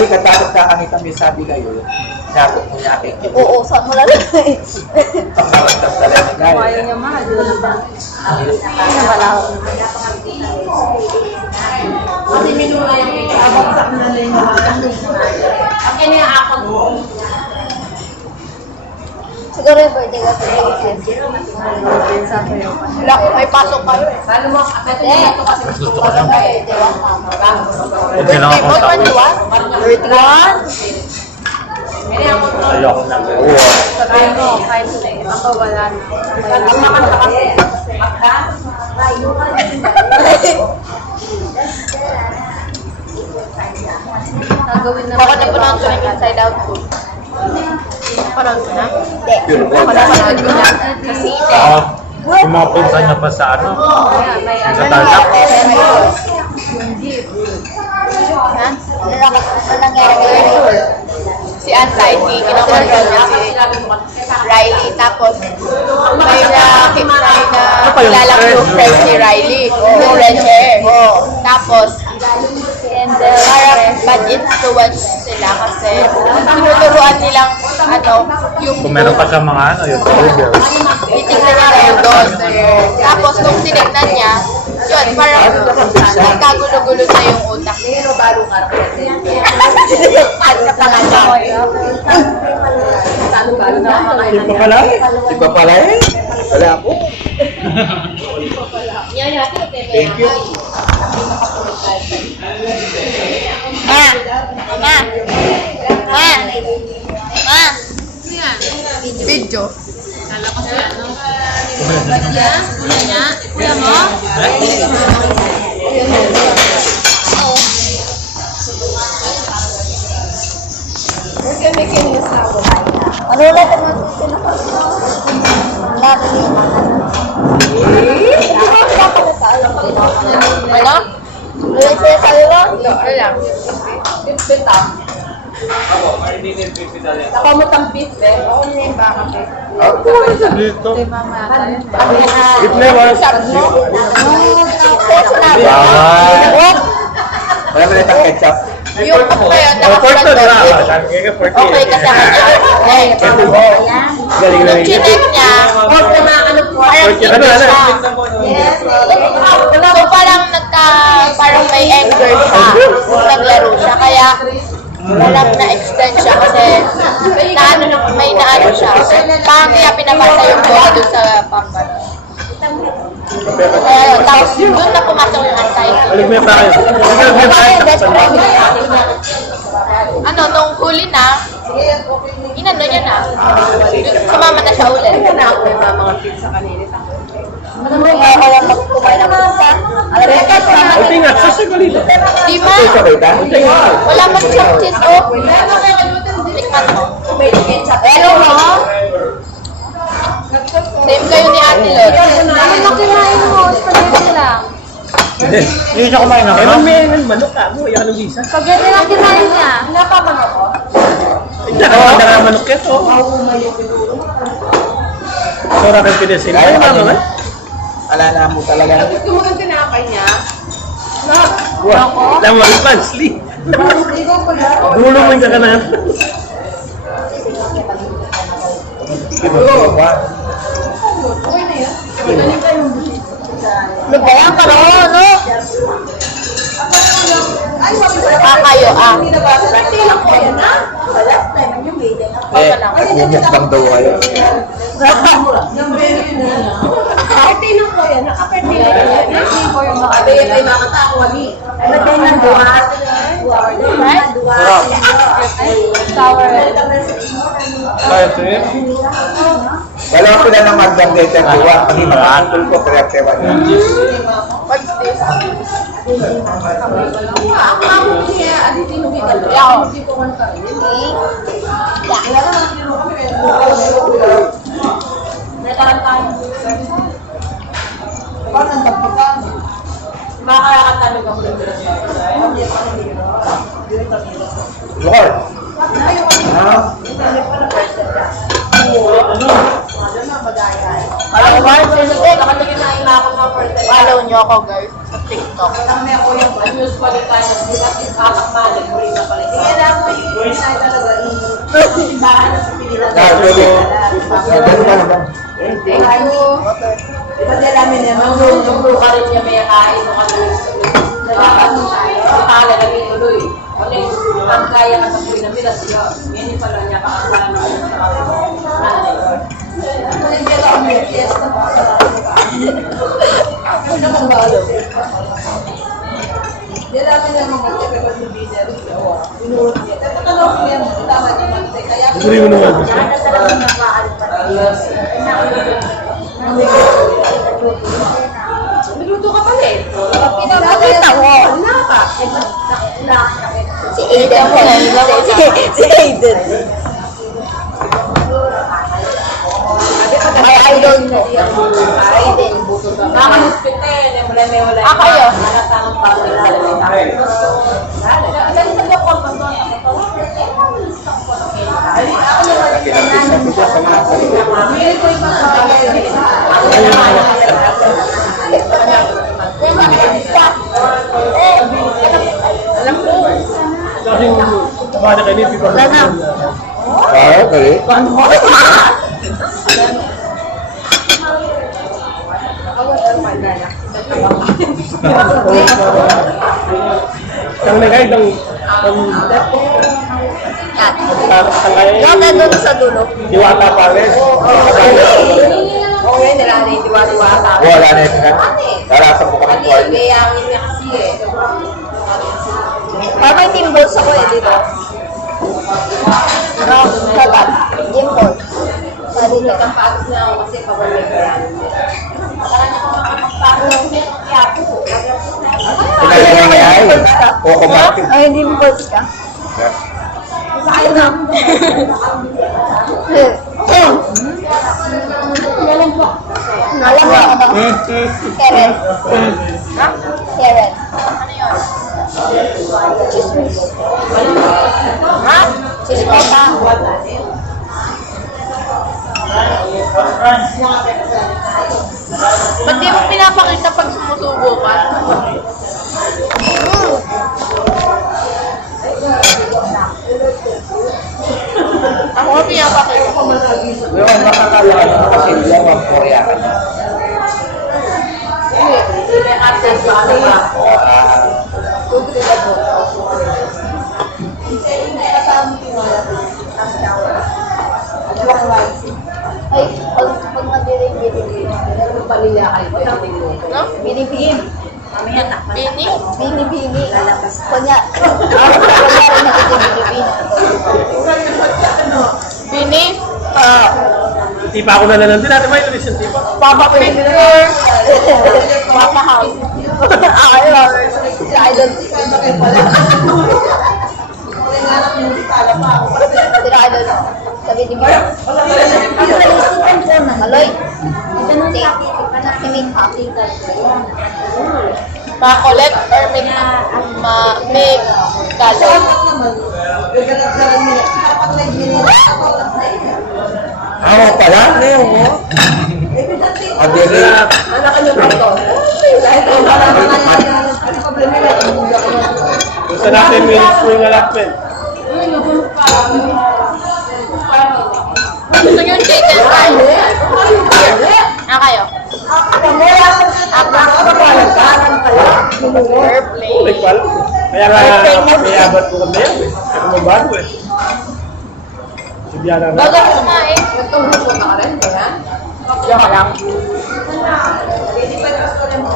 Halika, dapat kakangit kami sabi kayo. Dapat mo niya akin. Oo, saan mo lang eh. Pagkakas talaga na Ayaw niya mahal, di ba naman? Ano ba lang? Kasi minula yung ikabagsak na rin yung okay na yung akon mo. Siguro yung birthday ka sa wala, may pasok kayo eh. Paano mo, akit mo ito kasi gusto ko lang Birthday eh. ka? Okay lang ako sa 31? Hindi ako ito. ayoko na. Sabihin mo, kahit ako wala na. Ang makanta kasi. Magka? Gagawin na. Baka napanood ko ng Inside Out 2. Napanood ko na? Hindi. Napanood ko na. Kasi Yung mga pinsan niya pa sa ano, may sa tarlac. yung jeep. Yan. Ano nangyari? Si Anxiety, kinakontrol niya si Riley. Tapos, may kilala ko yung friend si Riley. Yung red hair. Tapos, parang bad influence sila kasi tinuturuan nilang yung Kung meron pa siya mga ano, yung burger. titignan niya na yung doon. Tapos, nung tinignan niya, yun, parang nagkagulo-gulo na yung utak. Pero baro ka rin. Ano pa nga siya? Baro na ako ngayon. Iba pala? Iba pala eh. Wala ako. Thank you. Ma! Ma! Ma! Ma! Video. Kala ko siya, ano? Kuya mo? Ano ulit ang ano? Ulit sa'yo sa'yo mo? Ano lang? Nakamutang beef eh. Oo na yung baka eh. Dito. Wala mo na ketchup. Yung ako ngayon, Porto na. nakapulat Sabi ko Porto. okay ka sa kanya. Galing na Yung chinek niya, parang hindi siya. So parang parang may anger siya kung naglaro siya. Kaya walang na-extend siya kasi may naano siya. Parang kaya pinapasa yung bola doon sa pamban. Kaya yun, tapos doon na pumasok yung anxiety. Balik mo yung tayo. Ano, nung huli na, inano niya na. Sumama na siya ulit. May mga pizza kanina. Ano mo nga ako lang magkumain ng pizza? Alam mo ka sa Hindi nga, sasya ko dito. Di ba? Wala man siyang cheese, oh. Tikman mo. Pero mo? Same kayo ni Ate Lord. Ano na kinain mo? Spaghetti lang. Hindi. Hindi siya kumain ako. Ewan may manok ka mo. Iyan ang visa. Spaghetti lang kinain niya. Wala pa man ako? Hindi ka maganda nga manok ito. Sora kang pinasin. Ay, mama ba? Alala mo talaga. Gusto mo kang tinapay niya? Wow. Alam mo, Pansli. Dulo mo yung kakanan. Lubayan ka rin, ano? Kayo, Birthday lang ko yan, ha? Mumukbang daw kayo. Birthday lang ko yan. Naka-birthday lang ko yan. Abi, ay mga tao, wali. Birthday ng duwas. Sour. Wala ko na ng magdang date ang diwa. Pag imakakul ko, kaya What's this? Ang amo niya, adi tinugi ka. Yaw. Hindi ko man kain. Makakatanog ako. Lord. Ha? Follow nyo ako, guys. sa TikTok. Kami ako yung news qualifier, di ba? Tatakmanin, muli na pala. Kaya alam mo yung inay talaga, yung simbahan na sa Pilipinas. Actually, ganun ka naman. Hindi. Di ba din namin yan? Nung ka rin niya may kain, nung kami nagkakatala na rin tuloy. Ano yung pagkaya ka sa Pilipinas, yan yung pala niya kakasama sa nanay. Hindi ka kami, yes, na ako naman balo. Di namin naman magkakaroon ng dinner. Inuot niya. Pero tanong niya, tama niya magkakaya. Kaya Siguro yung naman. kaya talagang nagpaan. Nagluto ka pala eh. Nakita mo. Wala ka. Si Aiden po. Si Aiden. May idol mo. Aiden. Makamuspitin. Wala. Ah, kayo? Nakatanong pa. Kinapis na sa mga Kasi yung bada kayo, hindi pa. Okay. Ang nagay ng Yan na doon sa dulo. Diwata Palace. Oo, yun. Nilalay. Diwa-diwata. Wala na yun. Narasa po kami po. Layangin niya kasi eh. Parang team balls ako eh dito. Kagat. Team balls. Sa dito. Ang pagod na ako kasi pabalik ko yan. Parang niya kung makapagpagod niya. Kaya po. Pinalagay niya ay automatic. Ay, hindi mo balls ka. Sayang na. Alam mo ako ba? Karen. Ha? Karen. Ano yun? Chismis. Ha? Chismota. Ba't di mo pinapakita pag sumusubo ka? Ako nga pinapakita. Yung makakalakan mo kasi yung mag-Korea ka na. Hindi may access sa ano ba? Ay, pag nabili-bili. Ano pa nila kayo? No? Binibigim. Mamaya na. Bini? Bini-bini. Kunya. Kunya rin nakikibili. Bini? Hindi pa ako nananandi natin. May tulis yung tipo. Papa Picture. Papa House. Ayun. I don't see. Sila I don't know. Sabi ni Mara. Maloy. May coffee. Ma-collect or may galon? Ako pala? Ngayon mo? Adili. Anak niyo ba ito? Dahil kung parang ano problema nila? Gusto natin yung spring allotment. Gusto nyo yung chicken fry? Kayo? Fair play. May pal. Kaya nga, may abot ko kami yan eh. Kaya kumabago eh. Sibyana na. Bago ko kumain. Nagtulog ko na rin, ba yan? Joke lang. Hindi pa rin gusto rin